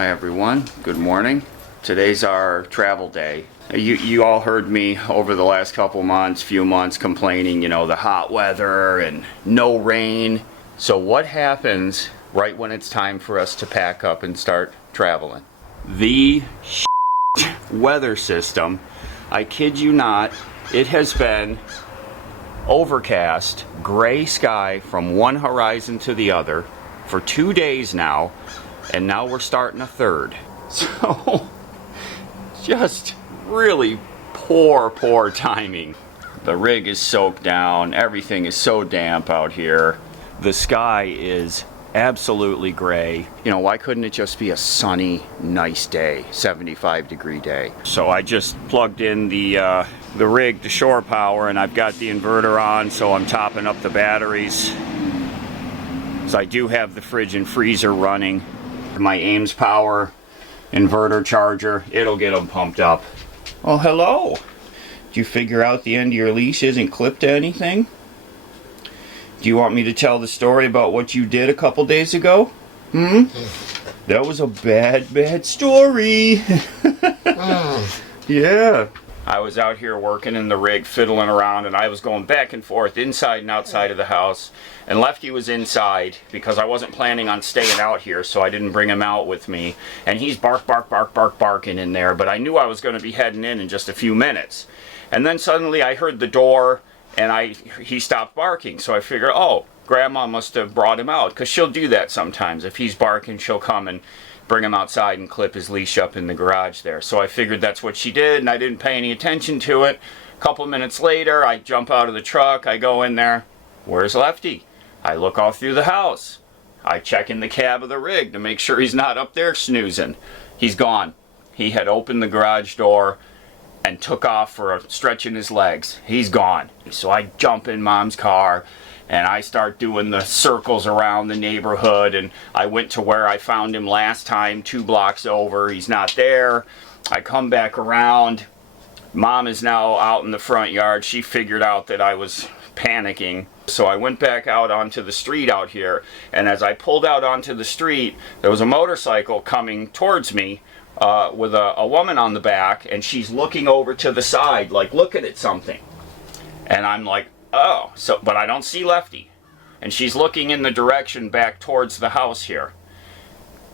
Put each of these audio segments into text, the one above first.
Hi everyone, good morning. Today's our travel day. You all heard me over the last few months complaining, the hot weather and no rain. So what happens right when it's time for us to pack up and start traveling? The weather system, I kid you not, it has been overcast, gray sky from one horizon to the other for 2 days now, and now we're starting a third. So, just really poor timing. The rig is soaked down, everything is so damp out here. The sky is absolutely gray. Why couldn't it just be a sunny, nice day, 75-degree day? So I just plugged in the rig to shore power, and I've got the inverter on, so I'm topping up the batteries. So I do have the fridge and freezer running. My Ames Power inverter charger, it'll get them pumped up. Oh, hello. Did you figure out the end of your leash isn't clipped to anything? Do you want me to tell the story about what you did a couple days ago? That was a bad story. Yeah. I was out here working in the rig, fiddling around, and I was going back and forth inside and outside of the house. And Lefty was inside because I wasn't planning on staying out here, so I didn't bring him out with me. And he's barking in there, but I knew I was going to be heading in just a few minutes. And then suddenly I heard the door, and he stopped barking. So I figured, oh, Grandma must have brought him out, because she'll do that sometimes. If he's barking, she'll come and bring him outside and clip his leash up in the garage there. So I figured that's what she did, and I didn't pay any attention to it. A couple minutes later, I jump out of the truck, I go in there. Where's Lefty? I look all through the house. I check in the cab of the rig to make sure he's not up there snoozing. He's gone. He had opened the garage door and took off for stretching his legs. He's gone. So I jump in Mom's car, and I start doing the circles around the neighborhood, and I went to where I found him last time, 2 blocks over. He's not there. I come back around. Mom is now out in the front yard. She figured out that I was panicking. So I went back out onto the street out here, and as I pulled out onto the street, there was a motorcycle coming towards me with a woman on the back, and she's looking over to the side, like looking at something. And I'm like, oh, but I don't see Lefty. And she's looking in the direction back towards the house here.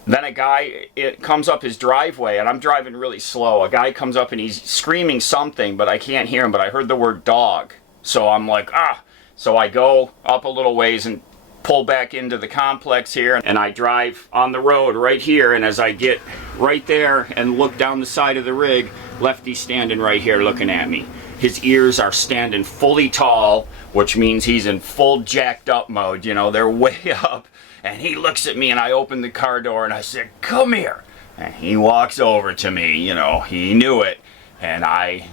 Then a guy, it comes up his driveway, and I'm driving really slow. A guy comes up and he's screaming something, but I can't hear him, but I heard the word dog. So I'm like, ah. So I go up a little ways and pull back into the complex here, and I drive on the road right here, and as I get right there and look down the side of the rig, Lefty's standing right here looking at me. His ears are standing fully tall, which means he's in full jacked up mode. They're way up. And he looks at me, and I open the car door, and I said, come here. And he walks over to me. He knew it. And I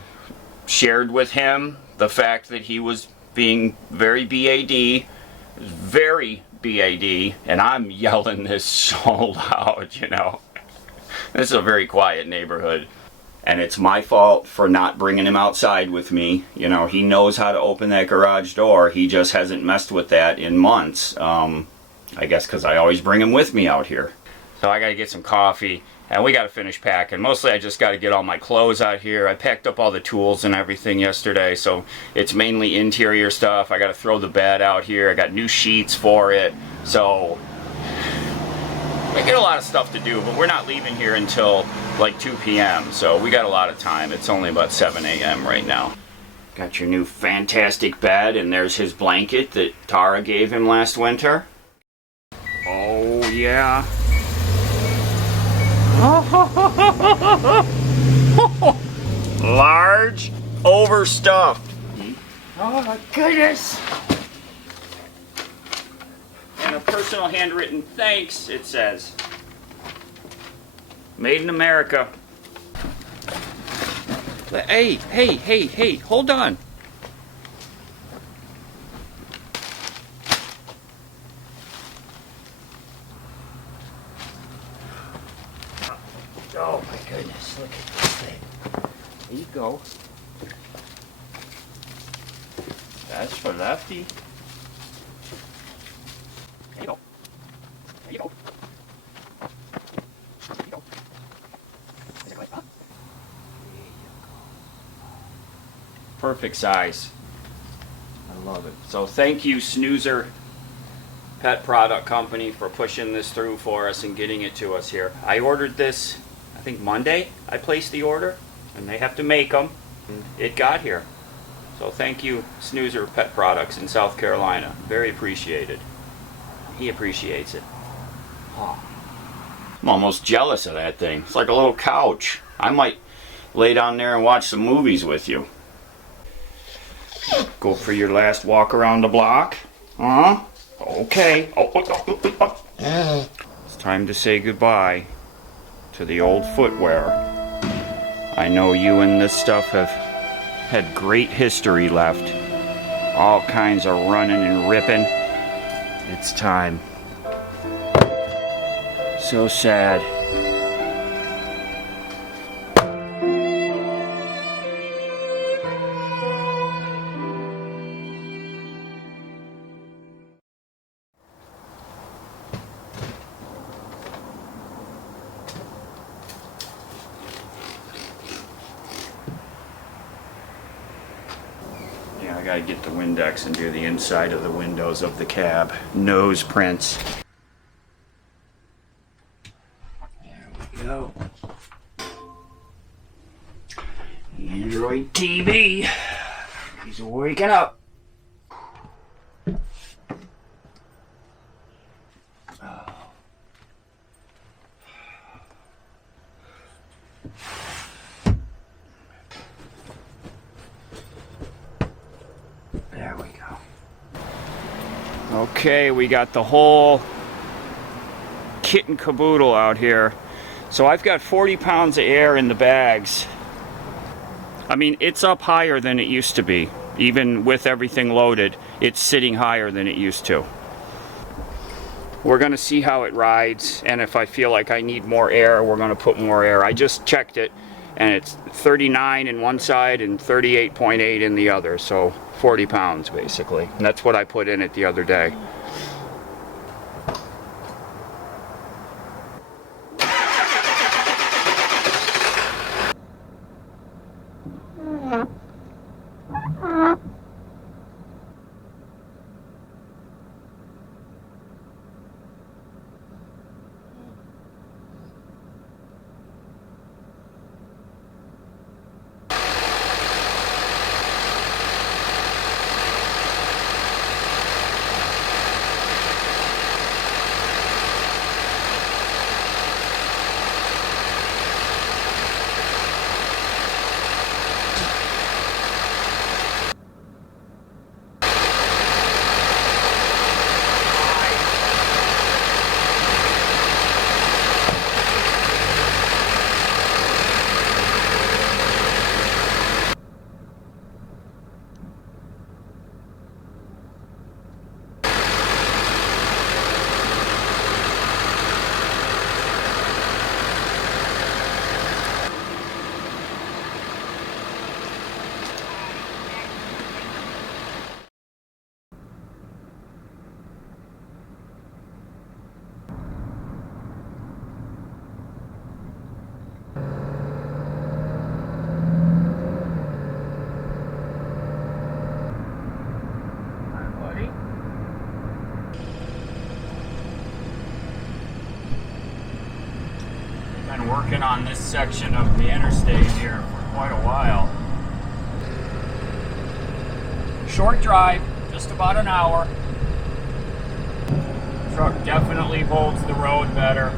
shared with him the fact that he was being very BAD, and I'm yelling this so loud, This is a very quiet neighborhood. And it's my fault for not bringing him outside with me. He knows how to open that garage door. He just hasn't messed with that in months. I guess because I always bring him with me out here. So I got to get some coffee, and we got to finish packing. Mostly I just got to get all my clothes out here. I packed up all the tools and everything yesterday, so it's mainly interior stuff. I got to throw the bed out here. I got new sheets for it. So we get a lot of stuff to do, but we're not leaving here until like 2 p.m. So we got a lot of time. It's only about 7 a.m. right now. Got your new fantastic bed, and there's his blanket that Tara gave him last winter. Oh, yeah. Large, overstuffed. Oh, my goodness. And a personal handwritten thanks, it says. Made in America. Hey, hold on. Oh my goodness, look at this thing. There you go. That's for Lefty. There you go. There you go. There you go. Perfect size. I love it. So thank you, Snoozer Pet Product Company, for pushing this through for us and getting it to us here. I ordered this, I think Monday I placed the order, and they have to make them. And it got here. So thank you, Snoozer Pet Products in South Carolina. Very appreciated. He appreciates it. Oh. I'm almost jealous of that thing. It's like a little couch. I might lay down there and watch some movies with you. Go for your last walk around the block? Okay. It's time to say goodbye to the old footwear. I know you and this stuff have had great history left. All kinds of running and ripping. It's time. So sad. Yeah, I gotta get the Windex and do the inside of the windows of the cab. Nose prints. There we go. Android TV. He's waking up. There we go. Okay, we got the whole kit and caboodle out here. So I've got 40 pounds of air in the bags. I mean, it's up higher than it used to be. Even with everything loaded, it's sitting higher than it used to. We're going to see how it rides, and if I feel like I need more air, we're going to put more air. I just checked it, and it's 39 in one side and 38.8 in the other, so 40 pounds basically. And that's what I put in it the other day. Been working on this section of the interstate here for quite a while. Short drive, just about an hour. Truck definitely holds the road better.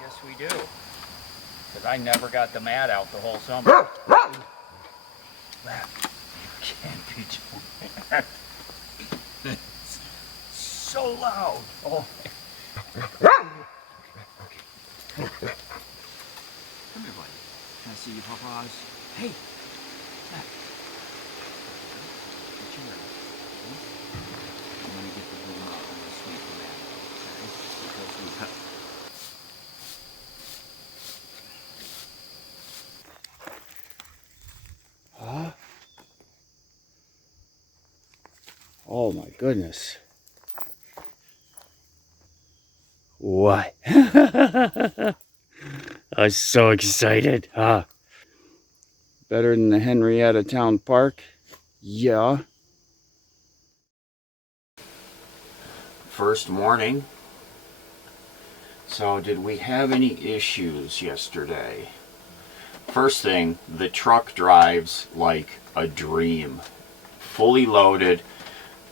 Yes, we do. Because I never got the mat out the whole summer. Can't be doing that. It's so loud. Oh. Come here, buddy. Can I see you, Papa's? Hey. Come here. I'm gonna get the balloon out and sweep the mat. Okay? Because we cut. Huh? Oh my goodness. What? I was so excited, huh? Better than the Henrietta Town Park? Yeah. First morning. So did we have any issues yesterday? First thing, the truck drives like a dream. Fully loaded.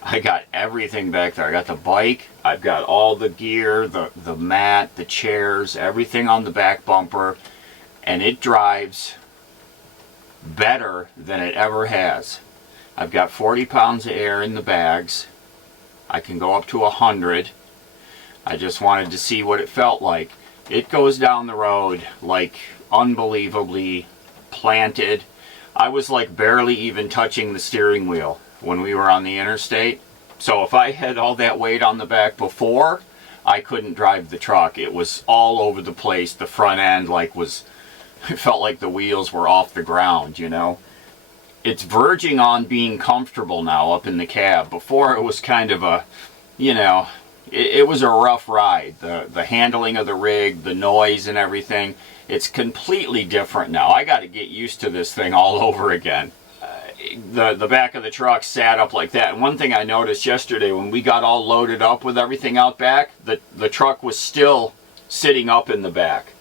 I got everything back there. I got the bike, I've got all the gear, the mat, the chairs, everything on the back bumper, and it drives better than it ever has. I've got 40 pounds of air in the bags. I can go up to 100. I just wanted to see what it felt like. It goes down the road like unbelievably planted. I was like barely even touching the steering wheel when we were on the interstate. So if I had all that weight on the back before, I couldn't drive the truck. It was all over the place. The front end it felt like the wheels were off the ground, you know. It's verging on being comfortable now up in the cab. Before it was kind of a, you know, it was a rough ride. The handling of the rig, the noise and everything, it's completely different now. I got to get used to this thing all over again. The back of the truck sat up like that. And one thing I noticed yesterday when we got all loaded up with everything out back, the truck was still sitting up in the back.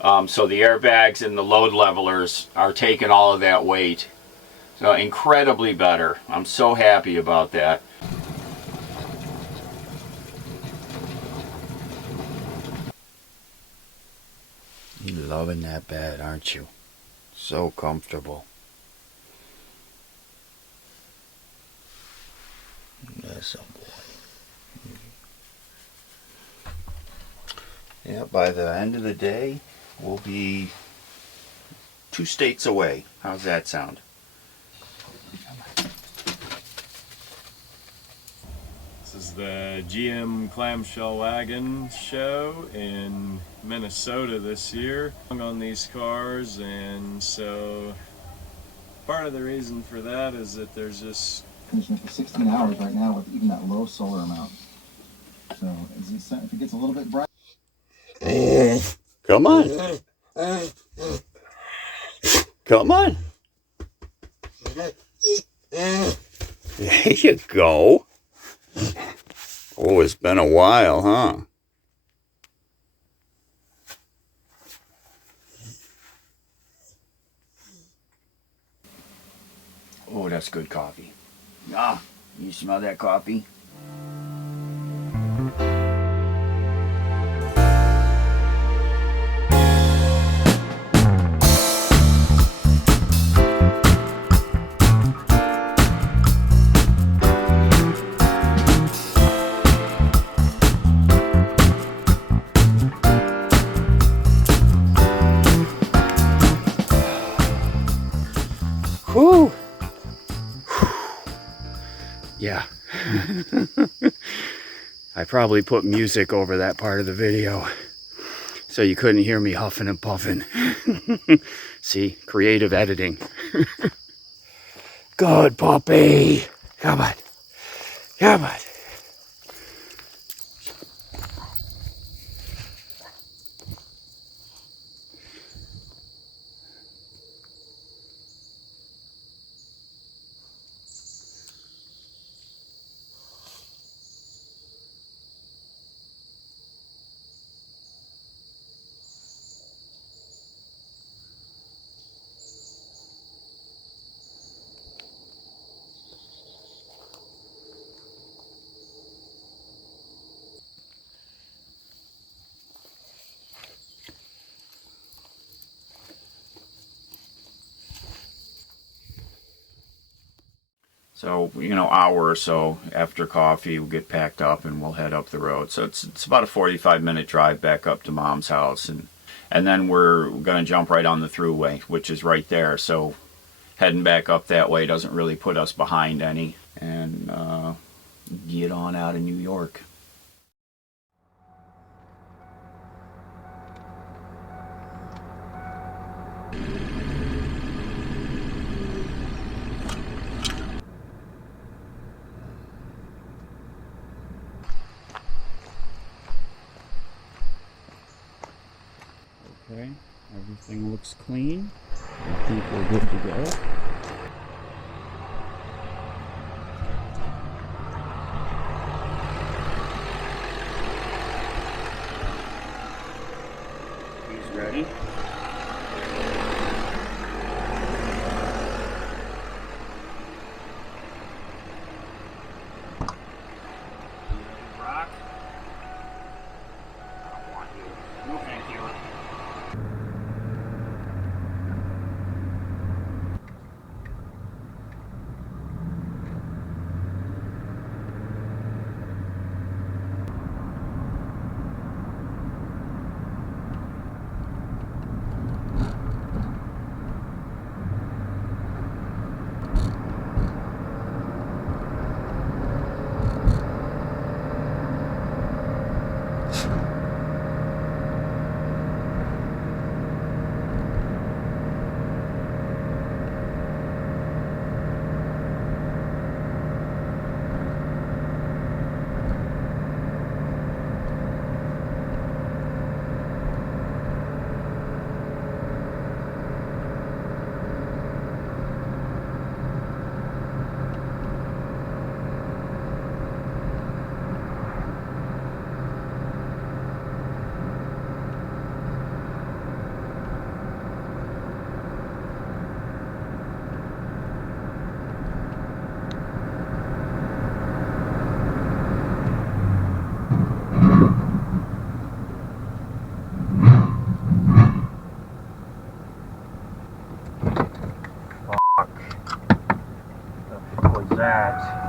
So the airbags and the load levelers are taking all of that weight. So incredibly better. I'm so happy about that. You're loving that bed, aren't you? So comfortable. Yes, oh boy. Yeah, by the end of the day, we'll be 2 states away. How's that sound? This is the GM Clamshell Wagon show in Minnesota this year on these cars, and so part of the reason for that is that there's just finishing for 16 hours right now with even that low solar amount. So if it gets a little bit bright. Come on. Come on. There you go. Oh, it's been a while, huh? Oh, that's good coffee. Ah, you smell that coffee? Whew. Yeah. I probably put music over that part of the video so you couldn't hear me huffing and puffing. See, creative editing. Good puppy. Come on. Come on. So, you know, hour or so after coffee, we'll get packed up and we'll head up the road. So it's about a 45-minute drive back up to Mom's house. And then we're going to jump right on the thruway, which is right there. So heading back up that way doesn't really put us behind any. And get on out of New York. Okay, everything looks clean. I think we're good to go. He's ready. Rock. I don't want you. No, thank you. That.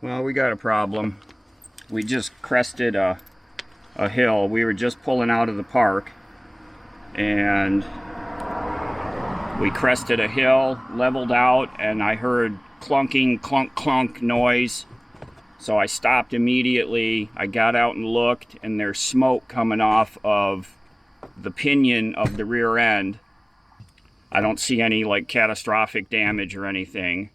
Well, we got a problem. We just crested a hill. We were just pulling out of the park and we crested a hill, leveled out, and I heard clunking, clunk, clunk noise. So I stopped immediately. I got out and looked, and there's smoke coming off of the pinion of the rear end. I don't see any like catastrophic damage or anything.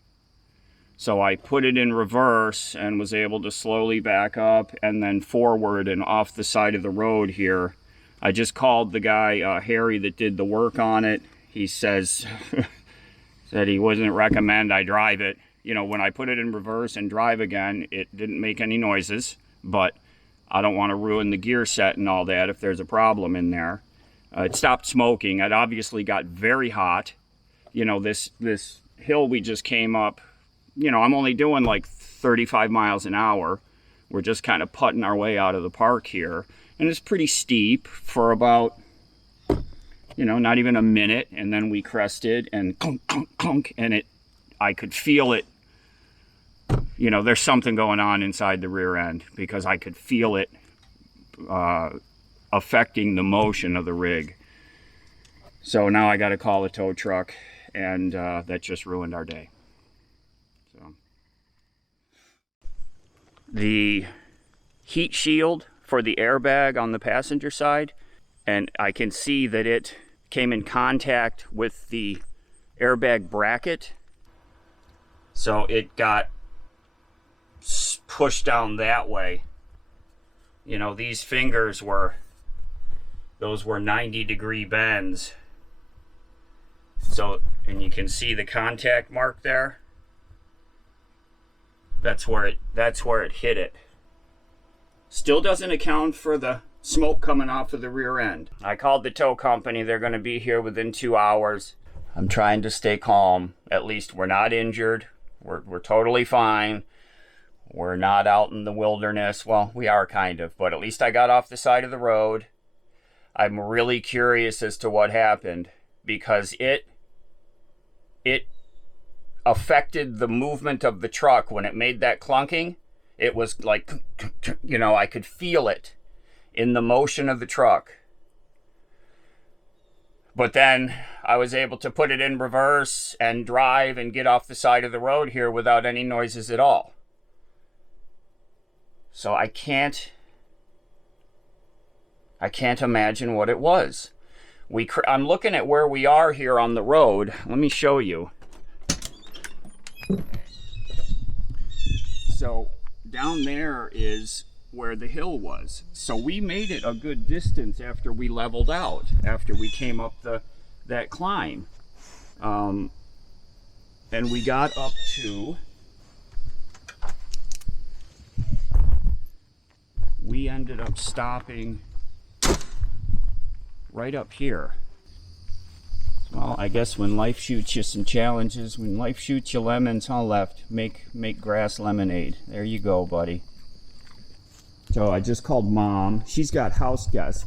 So I put it in reverse and was able to slowly back up and then forward and off the side of the road here. I just called the guy, Harry, that did the work on it. He says, said he wouldn't recommend I drive it. You know, when I put it in reverse and drive again, it didn't make any noises, but I don't want to ruin the gear set and all that if there's a problem in there. It stopped smoking. It obviously got very hot. You know, this hill we just came up, you know, I'm only doing like 35 miles an hour. We're just kind of putting our way out of the park here. And it's pretty steep for about, you know, not even a minute. And then we crested and clunk, clunk, clunk. And I could feel it. You know, there's something going on inside the rear end because I could feel it affecting the motion of the rig. So now I got to call a tow truck, and that just ruined our day. So the heat shield for the airbag on the passenger side, and I can see that it came in contact with the airbag bracket, so it got pushed down that way. You know, these fingers were 90-degree bends. So, and you can see the contact mark there. That's where it hit it. Still doesn't account for the smoke coming off of the rear end. I called the tow company. They're going to be here within 2 hours. I'm trying to stay calm. At least we're not injured. We're totally fine. We're not out in the wilderness. Well, we are kind of, but at least I got off the side of the road. I'm really curious as to what happened, because it affected the movement of the truck. When it made that clunking, it was like, you know, I could feel it in the motion of the truck. But then I was able to put it in reverse and drive and get off the side of the road here without any noises at all. So I can't imagine what it was. I'm looking at where we are here on the road. Let me show you. So down there is where the hill was. So we made it a good distance after we leveled out, after we came up that climb. And we got up to, we ended up stopping right up here. Well, I guess when life shoots you some challenges, when life shoots you lemons, huh, Left? Make grass lemonade. There you go, buddy. So I just called Mom. She's got house guests.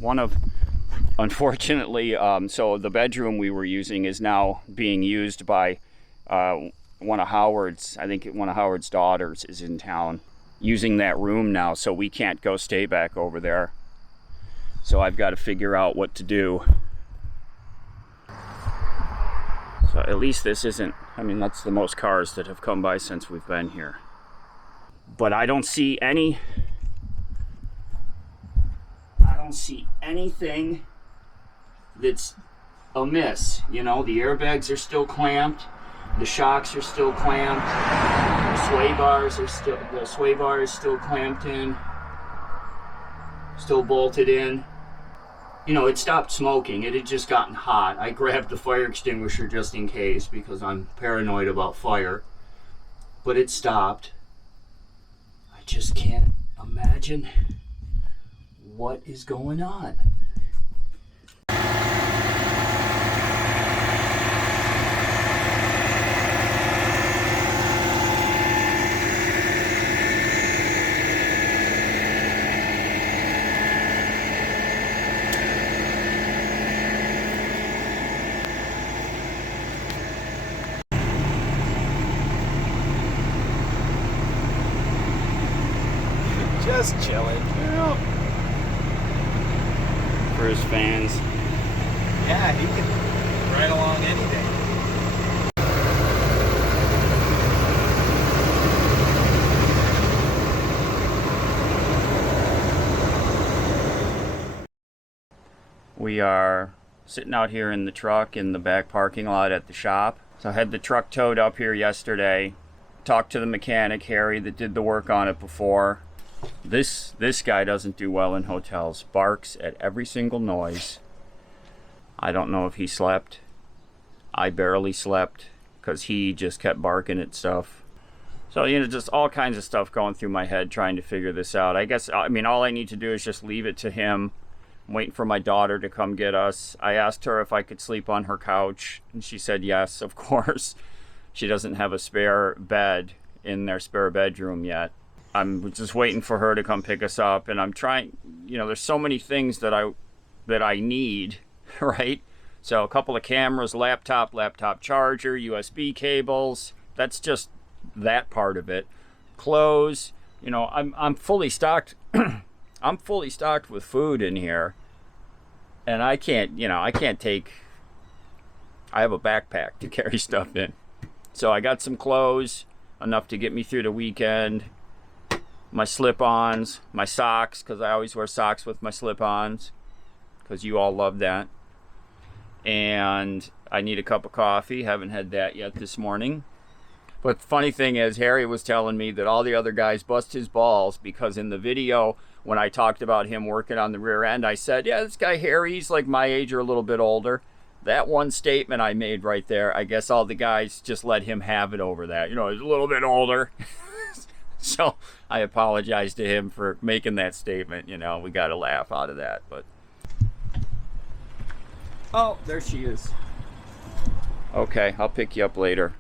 Unfortunately, so the bedroom we were using is now being used by one of Howard's daughters is in town using that room now, so we can't go stay back over there. So I've got to figure out what to do. So at least this isn't, I mean, that's the most cars that have come by since we've been here. But I don't see anything that's amiss. You know, the airbags are still clamped, the shocks are still clamped, the sway bar is still clamped in, still bolted in. You know, it stopped smoking. It had just gotten hot. I grabbed the fire extinguisher just in case because I'm paranoid about fire. But it stopped. I just can't imagine what is going on. Just chilling. Yeah. For his fans. Yeah, he can ride along any day. We are sitting out here in the truck in the back parking lot at the shop. So I had the truck towed up here yesterday. Talked to the mechanic, Harry, that did the work on it before. This guy doesn't do well in hotels. Barks at every single noise. I don't know if he slept. I barely slept because he just kept barking at stuff. So, you know, just all kinds of stuff going through my head trying to figure this out. I mean, all I need to do is just leave it to him. I'm waiting for my daughter to come get us. I asked her if I could sleep on her couch, and she said yes, of course. She doesn't have a spare bed in their spare bedroom yet. I'm just waiting for her to come pick us up, and I'm trying, you know, there's so many things that I need, right? So a couple of cameras, laptop charger, USB cables, that's just that part of it. Clothes, you know, I'm fully stocked. I'm fully stocked with food in here, and I have a backpack to carry stuff in. So I got some clothes, enough to get me through the weekend. my slip-ons, my socks, because I always wear socks with my slip-ons, because you all love that. And I need a cup of coffee. Haven't had that yet this morning. But the funny thing is, Harry was telling me that all the other guys bust his balls because in the video, when I talked about him working on the rear end, I said, yeah, this guy Harry, he's like my age or a little bit older. That one statement I made right there, I guess all the guys just let him have it over that. You know, he's a little bit older. So I apologize to him for making that statement. You know, we got a laugh out of that. But oh, there she is. Okay, I'll pick you up later.